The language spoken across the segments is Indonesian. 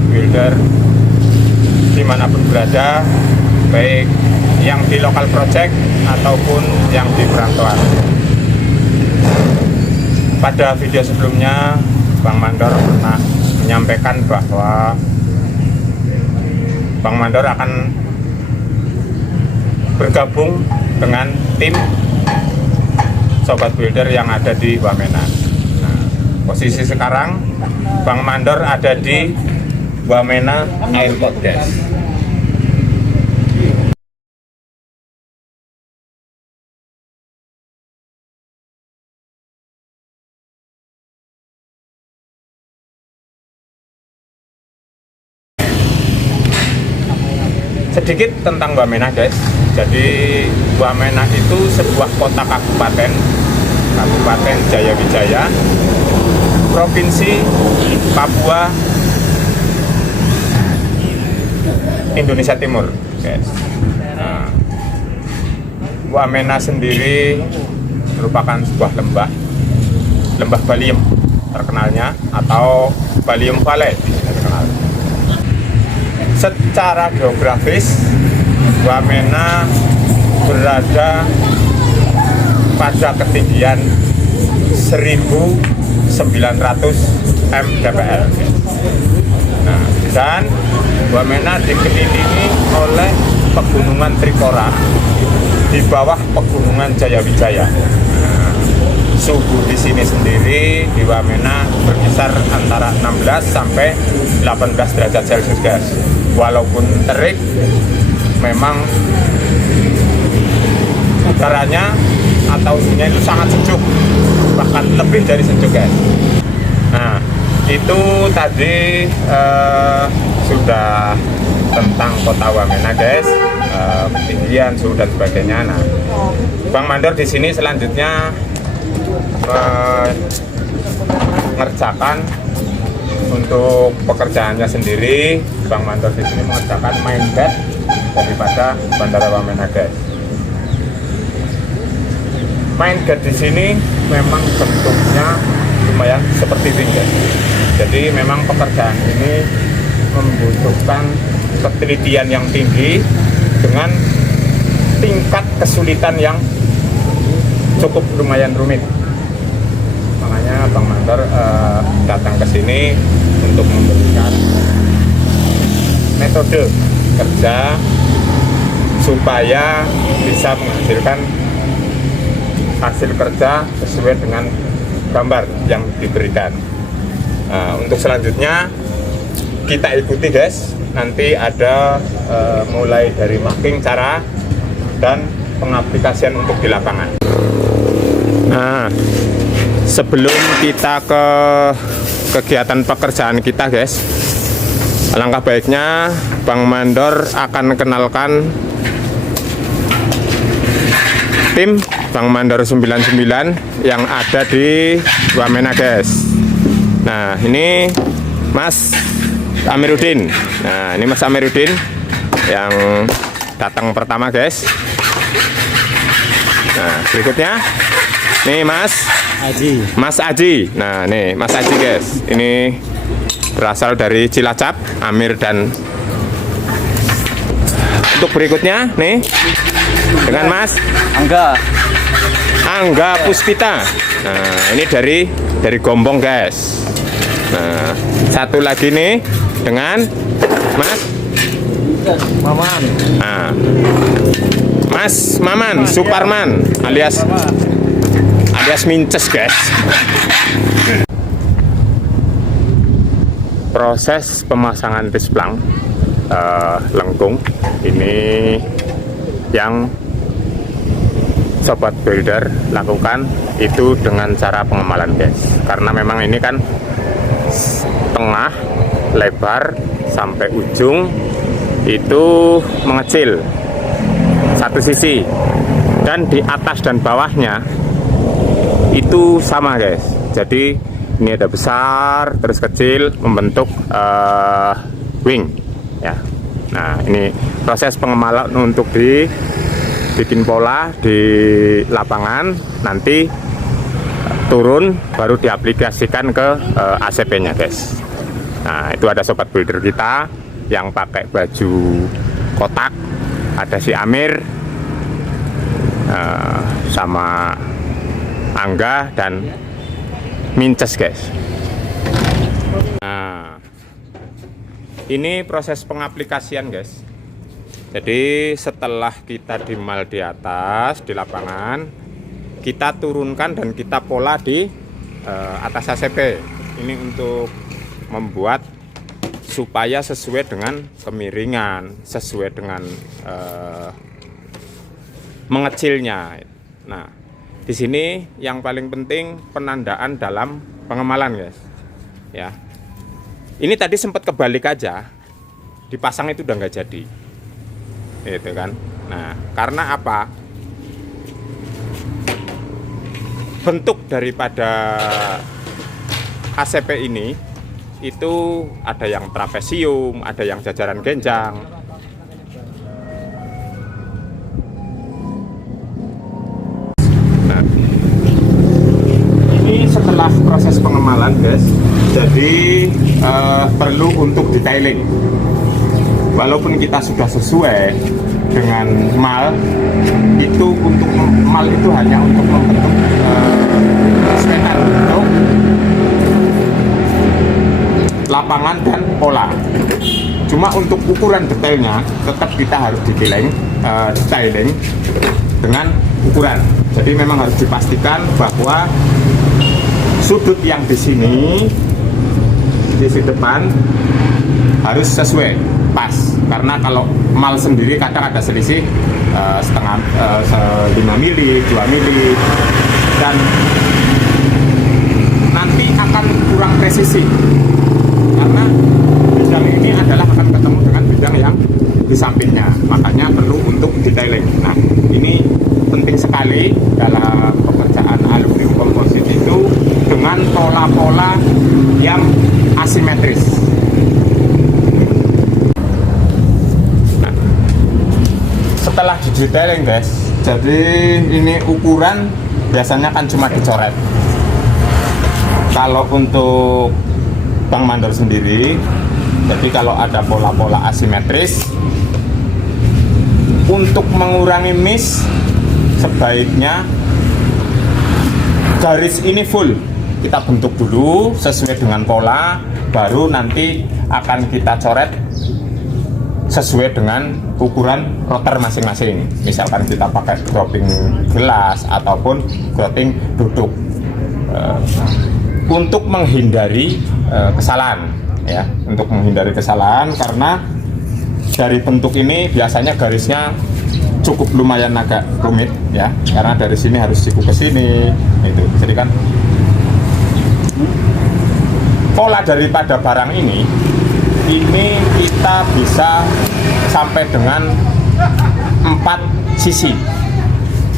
sobat builder dimanapun berada, baik yang di lokal project ataupun yang di perantauan. Pada video sebelumnya Bang Mandor pernah menyampaikan bahwa Bang Mandor akan bergabung dengan tim sobat builder yang ada di Wamena. Nah, posisi sekarang Bang Mandor ada di Wamena Airport, guys. Sedikit tentang Wamena, guys. Jadi Wamena itu sebuah kota kabupaten Jayawijaya, Provinsi Papua, Indonesia Timur, guys. Nah, Wamena sendiri merupakan sebuah lembah Baliem terkenalnya, atau Baliem Valley terkenal. Secara geografis, Wamena berada pada ketinggian 1900 mdpl. Nah, dan Wamena dikelilingi oleh pegunungan Trikora di bawah pegunungan Jayawijaya. Nah, suhu di sini sendiri di Wamena berkisar antara 16 sampai 18 derajat Celcius, guys. Walaupun terik, memang udaranya atau suhunya itu sangat sejuk, bahkan lebih dari sejuk, guys. Nah, itu tadi sudah tentang kota Wamena, guys, ketinggian, suhu dan sebagainya. Nah, Bang Mandor di sini selanjutnya mengerjakan untuk pekerjaannya sendiri. Bang Mandor di sini mengerjakan main bed daripada Bandara Wamena, guys. Main gate di sini memang bentuknya lumayan seperti wing, guys. Jadi memang pekerjaan ini membutuhkan ketelitian yang tinggi dengan tingkat kesulitan yang cukup lumayan rumit. Makanya Bang Mandor datang ke sini untuk memberikan metode kerja supaya bisa menghasilkan hasil kerja sesuai dengan gambar yang diberikan. Untuk selanjutnya kita ikuti, guys. Nanti ada mulai dari marking cara dan pengaplikasian untuk di lapangan. Nah, sebelum kita ke kegiatan pekerjaan kita, guys, alangkah baiknya Bang Mandor akan kenalkan tim Bang Mandor 99 yang ada di Wamena, guys. Nah, ini Mas Amiruddin. Nah, ini Mas Amiruddin yang datang pertama, guys. Nah, berikutnya nih Mas Aji. Nah, nih Mas Aji, guys. Ini berasal dari Cilacap, Amir. Dan untuk berikutnya nih dengan Mas Angga Puspita. Nah, ini dari Gombong, guys. Nah, satu lagi nih dengan Mas Maman. Nah, Mas Maman Suparman alias Minces, guys. Proses pemasangan displang lengkung ini yang sobat builder lakukan itu dengan cara pengemalan, guys. Karena memang ini kan tengah lebar sampai ujung itu mengecil satu sisi, dan di atas dan bawahnya itu sama, guys. Jadi ini ada besar terus kecil membentuk wing, ya. Nah, ini proses pengemalan untuk dibikin pola di lapangan, nanti turun baru diaplikasikan ke ACP nya, guys. Nah, itu ada sobat builder kita yang pakai baju kotak, ada si Amir, sama Angga dan Minces guys. Nah, ini proses pengaplikasian guys. Jadi setelah kita dimal di atas di lapangan, kita turunkan dan kita pola di atas ACP. Ini untuk membuat supaya sesuai dengan kemiringan, sesuai dengan mengecilnya. Nah, di sini yang paling penting penandaan dalam pengemalan guys. Ya, ini tadi sempat kebalik aja, dipasang itu udah nggak jadi, itu kan. Nah, karena apa? Bentuk daripada ACP ini itu ada yang trapesium, ada yang jajaran genjang. Nah, ini setelah proses pengemalan guys, jadi perlu untuk detailing. Walaupun kita sudah sesuai dengan mal, itu untuk mal itu hanya untuk membentuk sekitar bentuk lapangan dan pola. Cuma untuk ukuran detailnya tetap kita harus detailing dengan ukuran. Jadi memang harus dipastikan bahwa sudut yang di sini, di sisi depan harus sesuai pas. Karena kalau mal sendiri kadang ada selisih setengah 5 mili, 2 mili, dan nanti akan kurang presisi. Karena bidang ini adalah akan ketemu dengan bidang yang di sampingnya, makanya perlu untuk detailing. Nah, ini penting sekali dalam pekerjaan aluminium komposit itu dengan pola-pola yang asimetris. Nah, setelah di detailing guys, jadi ini ukuran biasanya kan cuma dicoret. Kalau untuk Bang Mandor sendiri, jadi kalau ada pola-pola asimetris, untuk mengurangi miss sebaiknya garis ini full kita bentuk dulu sesuai dengan pola, baru nanti akan kita coret sesuai dengan ukuran rotor masing-masing. Misalkan kita pakai groping gelas ataupun groping duduk, untuk menghindari kesalahan, ya, untuk menghindari kesalahan. Karena dari bentuk ini biasanya garisnya cukup lumayan agak rumit, ya, karena dari sini harus siku ke sini, itu. Jadi kan pola daripada barang ini kita bisa sampai dengan 4 sisi,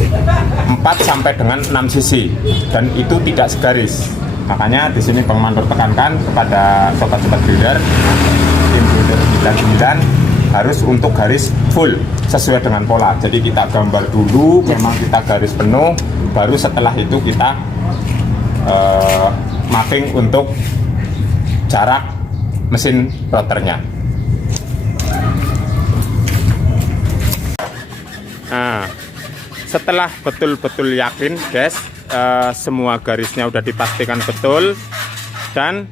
4 sampai dengan 6 sisi, dan itu tidak segaris. Makanya di sini Bang Mandor tekankan kepada sobat-sobat builder, tim builder 99 harus untuk garis full sesuai dengan pola. Jadi kita gambar dulu, memang kita garis penuh, baru setelah itu kita mapping untuk jarak mesin rotornya. Nah, setelah betul-betul yakin guys, semua garisnya udah dipastikan betul, dan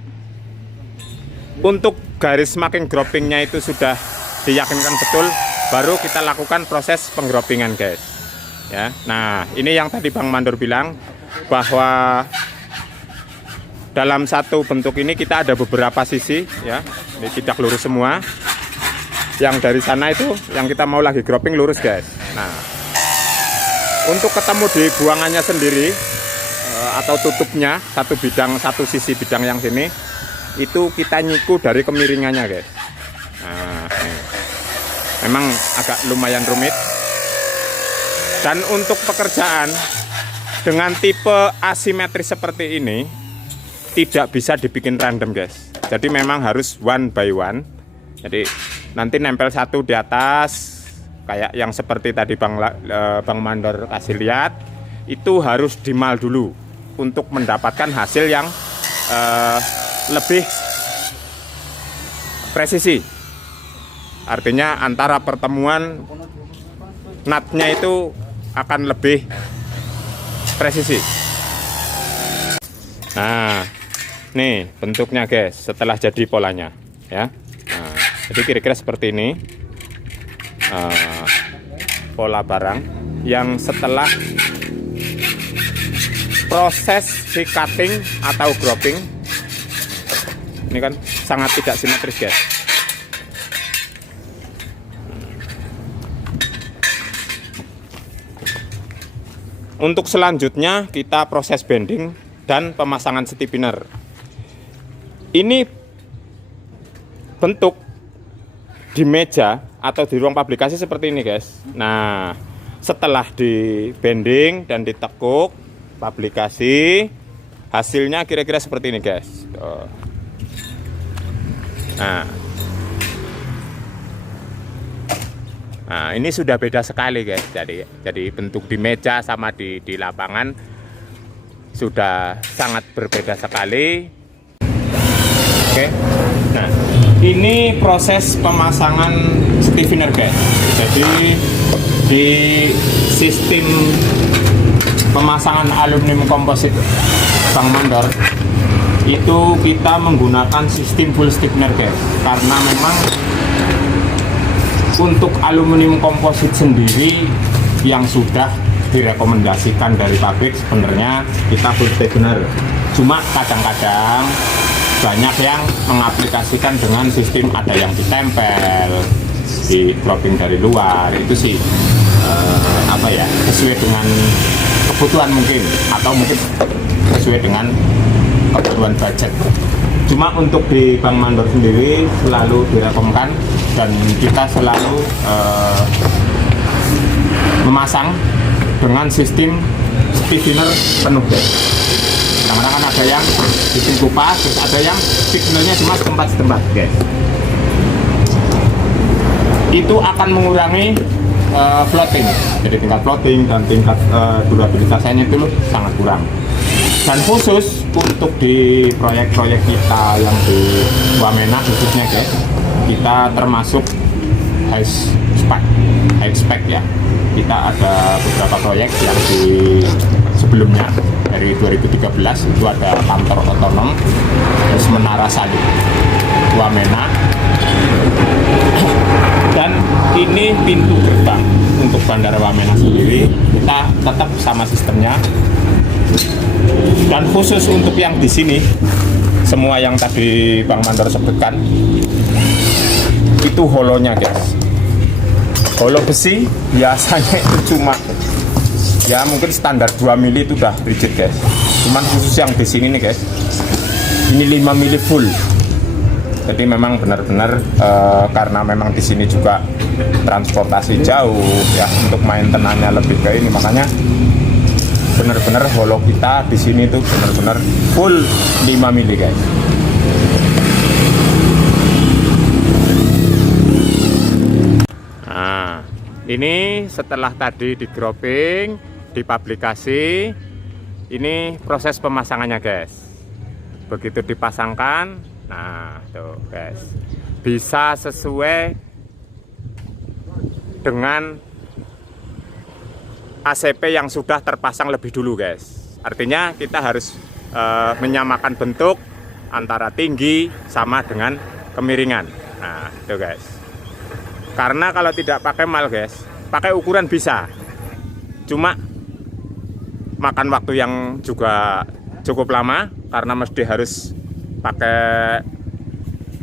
untuk garis marking gropingnya itu sudah diyakinkan betul, baru kita lakukan proses penggropingan guys, ya. Nah, ini yang tadi Bang Mandor bilang bahwa dalam satu bentuk ini kita ada beberapa sisi, ya, ini tidak lurus semua. Yang dari sana itu yang kita mau lagi groping lurus guys. Nah, untuk ketemu di buangannya sendiri atau tutupnya satu bidang, satu sisi bidang yang sini, itu kita nyiku dari kemiringannya guys. Nah, memang agak lumayan rumit. Dan untuk pekerjaan dengan tipe asimetris seperti ini tidak bisa dibikin random guys. Jadi memang harus one by one. Jadi nanti nempel satu di atas kayak yang seperti tadi Bang Mandor kasih lihat, itu harus dimal dulu untuk mendapatkan hasil yang lebih presisi. Artinya antara pertemuan nutnya itu akan lebih presisi. Nah, nih bentuknya guys setelah jadi polanya ya. Nah, jadi kira-kira seperti ini pola barang yang setelah proses si cutting atau groping ini kan sangat tidak simetris guys. Untuk selanjutnya kita proses bending dan pemasangan stipiner. Ini bentuk di meja atau di ruang pabrikasi seperti ini guys. Nah, setelah di bending dan ditekuk pabrikasi, hasilnya kira-kira seperti ini guys. Tuh. Nah, ini sudah beda sekali guys. Jadi bentuk di meja sama di lapangan sudah sangat berbeda sekali. Oke. Nah, ini proses pemasangan stiffener guys. Jadi di sistem pemasangan aluminium komposit Bang Mandor itu kita menggunakan sistem full stiffener guys, karena memang untuk aluminium komposit sendiri yang sudah direkomendasikan dari pabrik sebenarnya kita full stiffener. Cuma kadang-kadang banyak yang mengaplikasikan dengan sistem ada yang ditempel, di dropping dari luar. Itu sih sesuai dengan kebutuhan mungkin, atau mungkin sesuai dengan kebutuhan budget. Cuma untuk di Bang Mandor sendiri selalu direkomendasikan dan kita selalu memasang dengan sistem stiffener penuh guys. Kadang-kadang kan ada yang sistem kupas, terus ada yang stiffenernya cuma setempat-setempat guys. Itu akan mengurangi floating, jadi tingkat floating dan tingkat durabilitasnya itu sangat kurang. Dan khusus untuk di proyek-proyek kita yang di Wamena khususnya guys, kita termasuk high spec ya. Kita ada beberapa proyek yang di sebelumnya dari 2013 itu ada kantor otonom, terus menara salib Wamena, dan ini pintu gerbang untuk Bandara Wamena sendiri kita tetap sama sistemnya. Dan khusus untuk yang di sini, semua yang tadi Bang Mandor sebutkan itu holonya guys. Holo besi biasanya itu cuma ya mungkin standar 2 mili itu udah rigid guys. Cuman khusus yang di sini nih guys, ini 5 mili full. Jadi memang benar-benar karena memang di sini juga transportasi jauh ya, untuk maintenance-nya lebih ke ini, makanya benar-benar holo kita di sini tuh benar-benar full 5 mili guys. Nah, ini setelah tadi di groping, di pabrikasi, ini proses pemasangannya guys. Begitu dipasangkan, nah tuh guys, bisa sesuai dengan ACP yang sudah terpasang lebih dulu guys. Artinya kita harus menyamakan bentuk antara tinggi sama dengan kemiringan. Nah itu guys. Karena kalau tidak pakai mal guys, pakai ukuran bisa, cuma makan waktu yang juga cukup lama karena mesti harus pakai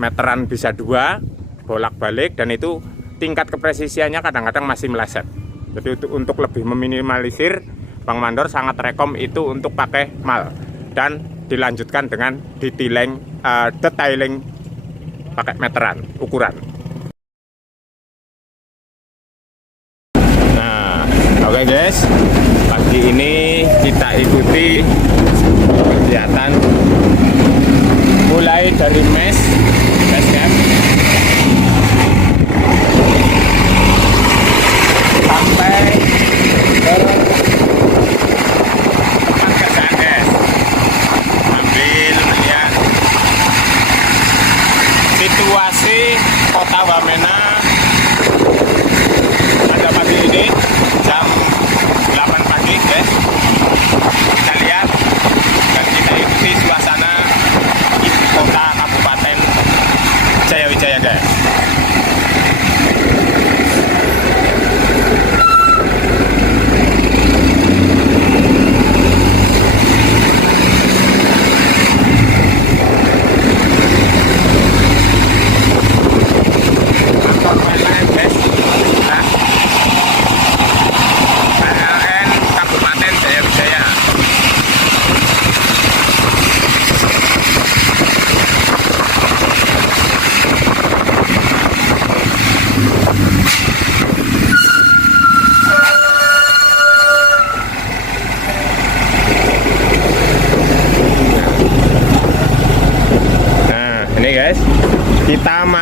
meteran bisa 2 bolak-balik, dan itu tingkat kepresisiannya kadang-kadang masih meleset. Jadi untuk lebih meminimalisir, Bang Mandor sangat rekom itu untuk pakai mal dan dilanjutkan dengan detailing pakai meteran ukuran. Nah, oke guys, pagi ini kita ikuti kegiatan mulai dari mes basecamp sampai ke tempat kerjaan guys, sambil melihat situasi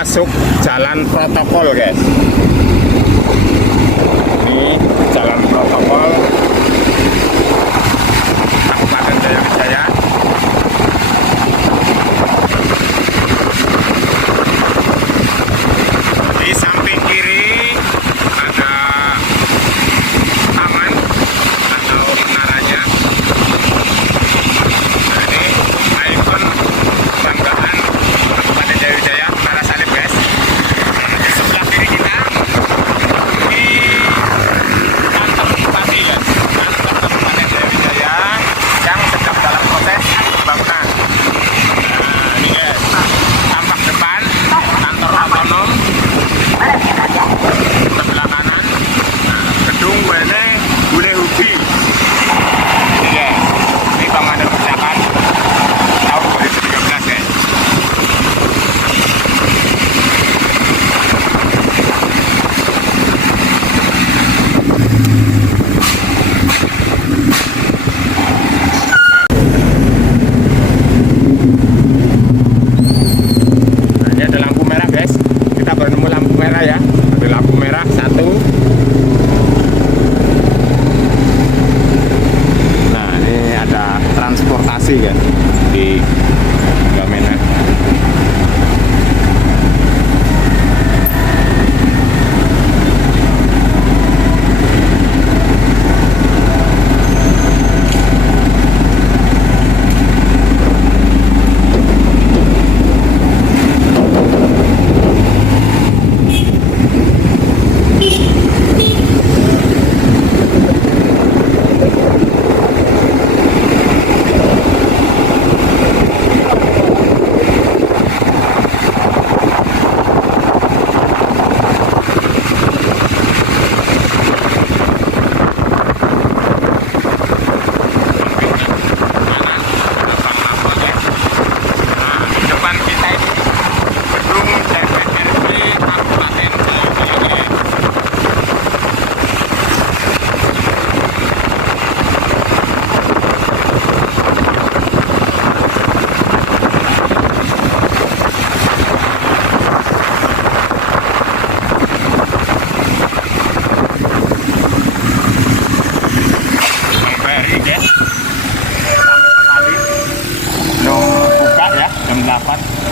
masuk jalan protokol guys. Ini jalan protokol Kabupaten Jayawijaya. Di samping kiri ada taman atau menaranya. Nah, ini ikon kebanggaan Kabupaten Jayawijaya, Menara Salib guys. Di sebelah kiri kita di kantor bupati ya, kantor Kabupaten Jayawijaya yang sedang dalam proses pembangunan. Nah, ini guys, tampak depan kantor otonom. Sebelah kanan, nah, gedung Wene Bule Ubi. Ini guys, ini bangunan persiapan tahun 2013 guys. Nah, ini ada lampu merah guys. Kita baru nemu lampu merah ya. Ada lampu merah satu. Nah, ini ada transportasi kan di Wamena.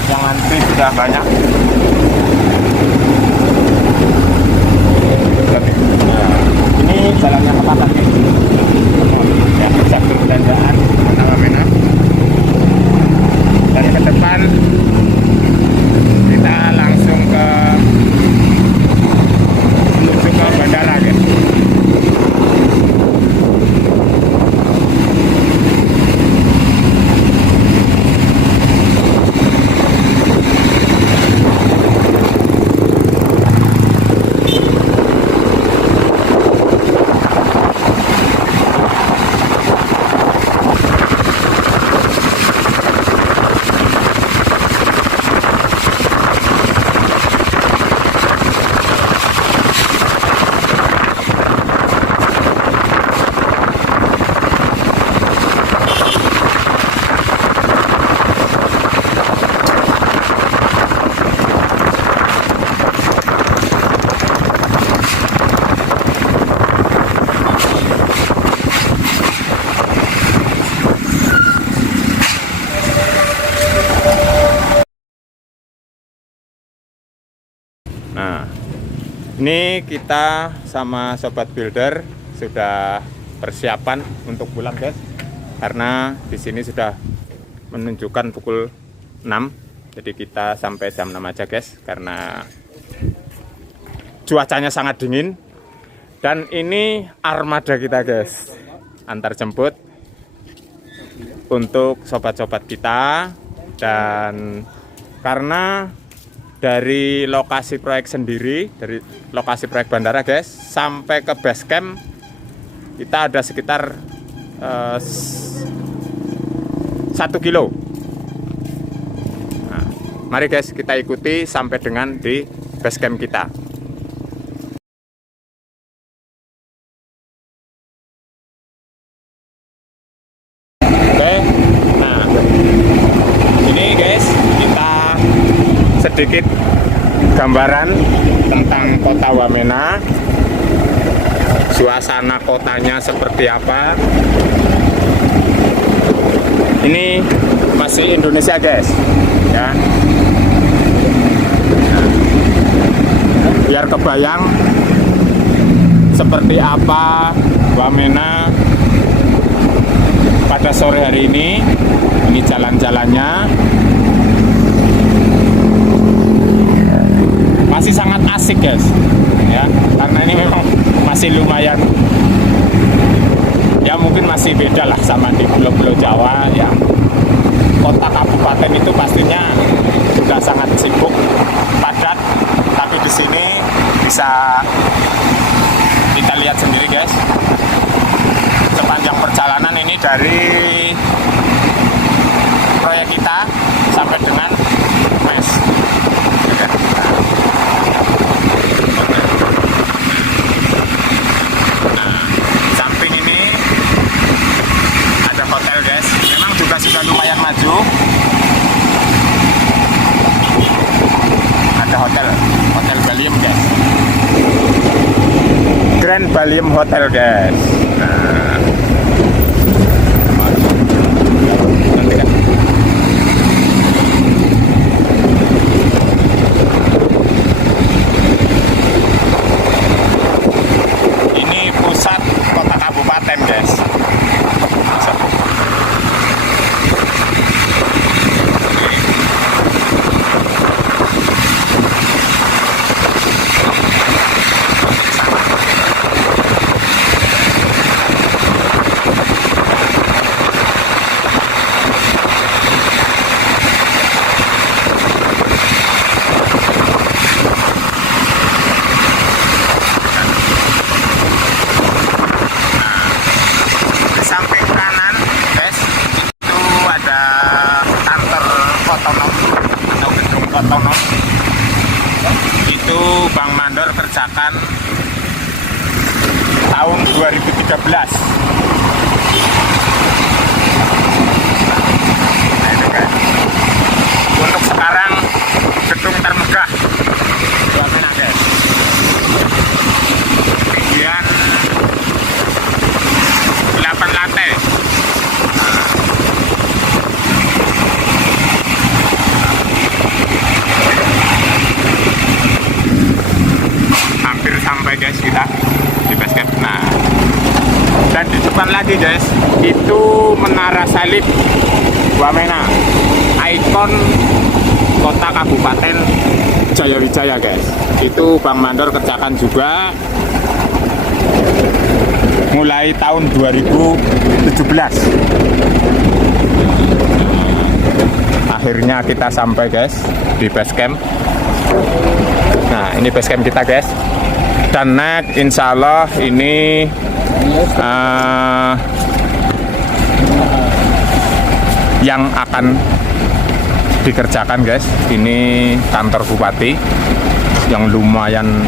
Yang antri sudah banyak. Nah, ini jalannya ke Pasar ya, pusat perbelanjaan Kota Wamena. Dan ke depan kita langsung menuju ke bandara guys. Nah, ini kita sama sobat builder sudah persiapan untuk pulang guys, karena di sini sudah menunjukkan pukul 6, jadi kita sampai jam 6 aja guys, karena cuacanya sangat dingin. Dan ini armada kita guys, antar jemput untuk sobat-sobat kita. Dan karena dari lokasi proyek sendiri, dari lokasi proyek bandara guys, sampai ke base camp kita ada sekitar 1 kilo. Nah, mari guys kita ikuti sampai dengan di base camp kita. Oke, nah ini guys kita sedikit gambaran tentang kota Wamena, suasana kotanya seperti apa. Ini masih Indonesia guys ya. Biar kebayang seperti apa Wamena pada sore hari ini. Ini jalan-jalannya masih sangat asik guys ya, karena ini memang masih lumayan ya, mungkin masih beda lah sama di pulau-pulau Jawa ya. Kota kabupaten itu pastinya sudah sangat sibuk, padat, tapi di sini bisa kita lihat sendiri guys. Sepanjang perjalanan ini dari proyek kita sampai dengan mes. Nah, samping ini ada hotel guys. Memang juga sudah lumayan maju. Ada hotel Baliem guys. Grand Baliem Hotel guys. Nah, nanti kan. Ini pusat kota kabupaten guys. Itu Bang Mandor kerjakan tahun 2013. Nah, itu kan. Untuk sekarang gedung termegah di Wamena guys. Ketinggian 8 lantai. Sampai guys kita di base camp. Nah, dan di depan lagi guys itu Menara Salib Wamena, ikon kota kabupaten Jayawijaya guys. Itu Bang Mandor kerjakan juga mulai tahun 2017. Akhirnya kita sampai guys di base camp. Nah, ini base camp kita guys. Dan next insya Allah ini yang akan dikerjakan guys. Ini kantor bupati yang lumayan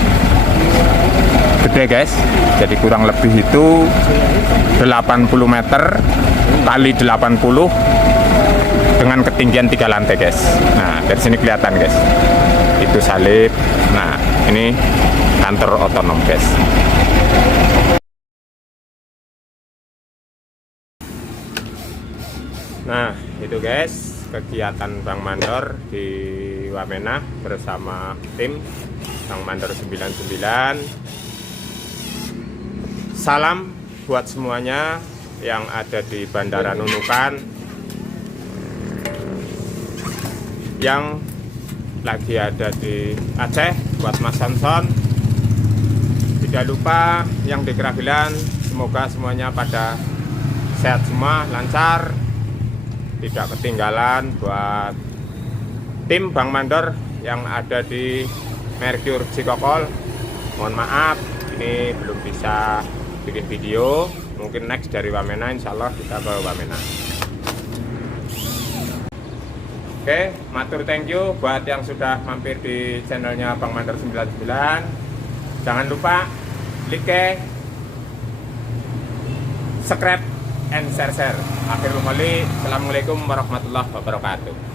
gede guys. Jadi kurang lebih itu 80 meter kali 80 dengan ketinggian 3 lantai guys. Nah, dari sini kelihatan guys. Itu salib. Nah, ini kantor otonom guys. Nah, itu guys kegiatan Bang Mandor di Wamena bersama tim Bang Mandor 99. Salam buat semuanya yang ada di Bandara Nunukan, yang lagi ada di Aceh, buat Mas Samson. Tidak lupa yang di Keragilan, semoga semuanya pada sehat semua, lancar, tidak ketinggalan. Buat tim Bang Mandor yang ada di Merkur Cikokol, mohon maaf ini belum bisa bikin video. Mungkin next dari Wamena, insya Allah kita ke Wamena. Oke, matur thank you buat yang sudah mampir di channelnya Bang Mandor 99. Jangan lupa like, subscribe, and share. Akhirul Assalamualaikum warahmatullahi wabarakatuh.